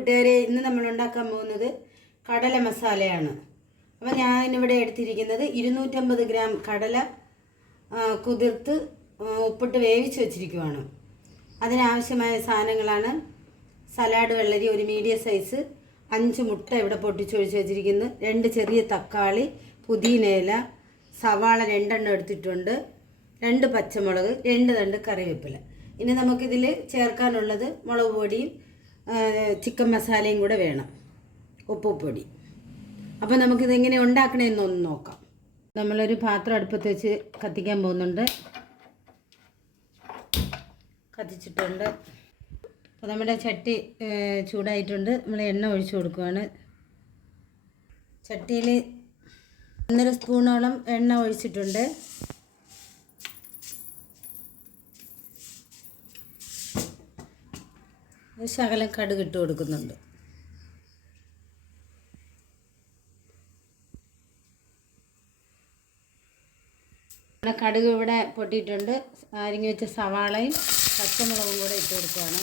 കൂട്ടുകാരെ, ഇന്ന് നമ്മൾ ഉണ്ടാക്കാൻ പോകുന്നത് കടല മസാലയാണ്. അപ്പോൾ ഞാനിവിടെ എടുത്തിരിക്കുന്നത് 250 ഗ്രാം കടല കുതിർത്ത് ഉപ്പിട്ട് വേവിച്ച് വെച്ചിരിക്കുവാണ്. അതിനാവശ്യമായ സാധനങ്ങളാണ്: സലാഡ് വെള്ളരി ഒരു മീഡിയം സൈസ്, 5 മുട്ട ഇവിടെ പൊട്ടിച്ചൊഴിച്ച് വെച്ചിരിക്കുന്നു, 2 ചെറിയ തക്കാളി, പുതിനയില, സവാള 2 എണ്ണം എടുത്തിട്ടുണ്ട്, 2 പച്ചമുളക്, 2 തണ്ട് കറിവേപ്പില. ഇനി നമുക്കിതിൽ ചേർക്കാനുള്ളത് മുളക് പൊടിയും ചിക്കൻ മസാലയും കൂടെ വേണം, ഉപ്പുപൊടി. അപ്പോൾ നമുക്കിതെങ്ങനെ ഉണ്ടാക്കണമെന്നൊന്ന് നോക്കാം. നമ്മളൊരു പാത്രം അടുപ്പത്ത് വെച്ച് കത്തിക്കാൻ പോകുന്നുണ്ട്. കത്തിച്ചിട്ടുണ്ട്. അപ്പോൾ നമ്മുടെ ചട്ടി ചൂടായിട്ടുണ്ട്. നമ്മൾ എണ്ണ ഒഴിച്ചു കൊടുക്കുകയാണ്. ചട്ടിയിൽ 1.5 സ്പൂണോളം എണ്ണ ഒഴിച്ചിട്ടുണ്ട്. ശകലം കടുക് ഇട്ട് കൊടുക്കുന്നുണ്ട്. കടുക് ഇവിടെ പൊട്ടിയിട്ടുണ്ട്. അരിഞ്ഞു വെച്ച സവാളയും പച്ചമുളകും കൂടെ ഇട്ട് കൊടുക്കുകയാണ്.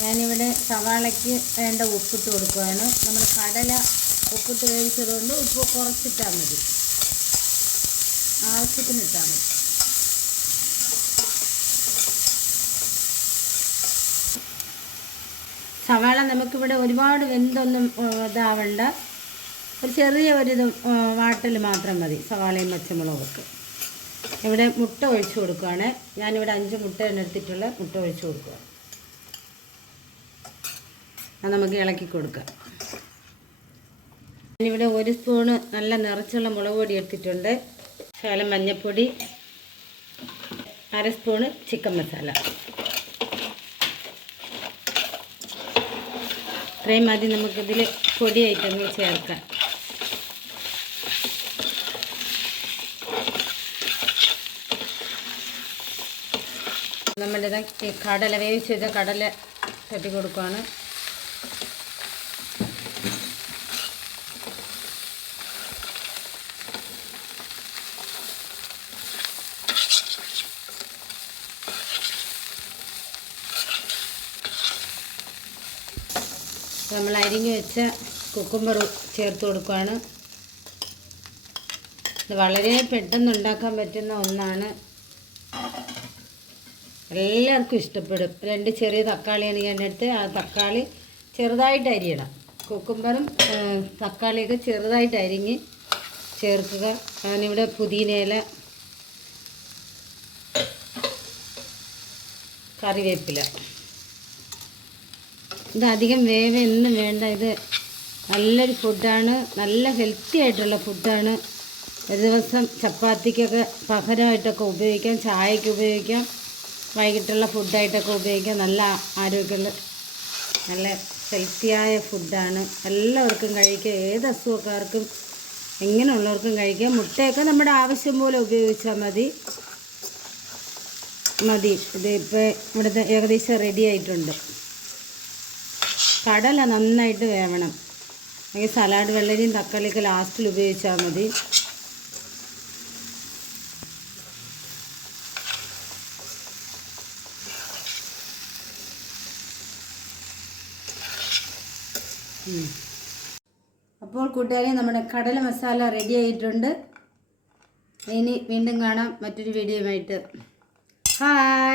ഞാനിവിടെ സവാളയ്ക്ക് വേണ്ട ഉപ്പിട്ട് കൊടുക്കുകയാണ്. നമ്മൾ കടല ഉപ്പിട്ട് വേവിച്ചതുകൊണ്ട് ഉപ്പ് കുറച്ചിട്ടാൽ മതി, ആവശ്യത്തിന് ഇട്ടാൽ മതി. സവാള നമുക്കിവിടെ ഒരുപാട് വെന്തൊന്നും ഇതാവണ്ട, ഒരു ചെറിയ വാട്ടൽ മാത്രം മതി സവാളയും പച്ചമുളകൊക്കെ. ഇവിടെ മുട്ട ഒഴിച്ചു കൊടുക്കുകയാണ്. ഞാനിവിടെ 5 മുട്ട എടുത്തിട്ടുള്ള മുട്ട ഒഴിച്ചു കൊടുക്കുക. അത് നമുക്ക് ഇളക്കി കൊടുക്കാം. ഞാനിവിടെ 1 സ്പൂണ് നല്ല നിറച്ചുള്ള മുളക് പൊടി എടുത്തിട്ടുണ്ട്, ശകലം മഞ്ഞൾപ്പൊടി, 1/2 സ്പൂണ് ചിക്കൻ മസാല. ഇത്രയും മതി നമുക്കിതിൽ പൊടി ഐറ്റങ്ങൾ ചേർക്കാം. നമ്മുടെ കടല വേവിച്ച് വെച്ച കടല തട്ടി കൊടുക്കുകയാണ്. നമ്മൾ അരിഞ്ഞു വെച്ച കുക്കുംബർ ചേർത്ത് കൊടുക്കുകയാണ്. ഇത് വളരെ പെട്ടെന്ന് ഉണ്ടാക്കാൻ പറ്റുന്ന ഒന്നാണ്, എല്ലാവർക്കും ഇഷ്ടപ്പെടും. 2 ചെറിയ തക്കാളിയാണ് ഞാൻ എടുത്ത്. ആ തക്കാളി ചെറുതായിട്ട് അരിയണം. കുക്കുംബറും തക്കാളിയൊക്കെ ചെറുതായിട്ട് അരിഞ്ഞ് ചേർക്കുക. ഞാനിവിടെ പുതിനയില, കറിവേപ്പില. ഇത് അധികം വേവൊന്നും വേണ്ട. ഇത് നല്ലൊരു ഫുഡാണ്, നല്ല ഹെൽത്തി ആയിട്ടുള്ള ഫുഡാണ്. ഒരു ദിവസം ചപ്പാത്തിക്കൊക്കെ പകരമായിട്ടൊക്കെ ഉപയോഗിക്കാം, ചായക്ക് ഉപയോഗിക്കാം, വൈകിട്ടുള്ള ഫുഡായിട്ടൊക്കെ ഉപയോഗിക്കാം. നല്ല ആരോഗ്യമുള്ള നല്ല ഹെൽത്തിയായ ഫുഡാണ്. എല്ലാവർക്കും കഴിക്കാം, ഏത് അസുഖക്കാർക്കും എങ്ങനെയുള്ളവർക്കും കഴിക്കാം. മുട്ടയൊക്കെ നമ്മുടെ ആവശ്യം പോലെ ഉപയോഗിച്ചാൽ മതി. ഇതിപ്പോൾ ഇവിടുത്തെ ഏകദേശം റെഡി ആയിട്ടുണ്ട്. കടല നന്നായിട്ട് വേവണം. അല്ലെങ്കിൽ സലാഡ് വെള്ളരിയും തക്കാളിയൊക്കെ ലാസ്റ്റിൽ ഉപയോഗിച്ചാൽ മതി. അപ്പോൾ കൂട്ടുകാരെ, നമ്മുടെ കടല മസാല റെഡി ആയിട്ടുണ്ട്. ഇനി വീണ്ടും കാണാം മറ്റൊരു വീഡിയോയുമായിട്ട്. ഹായ്.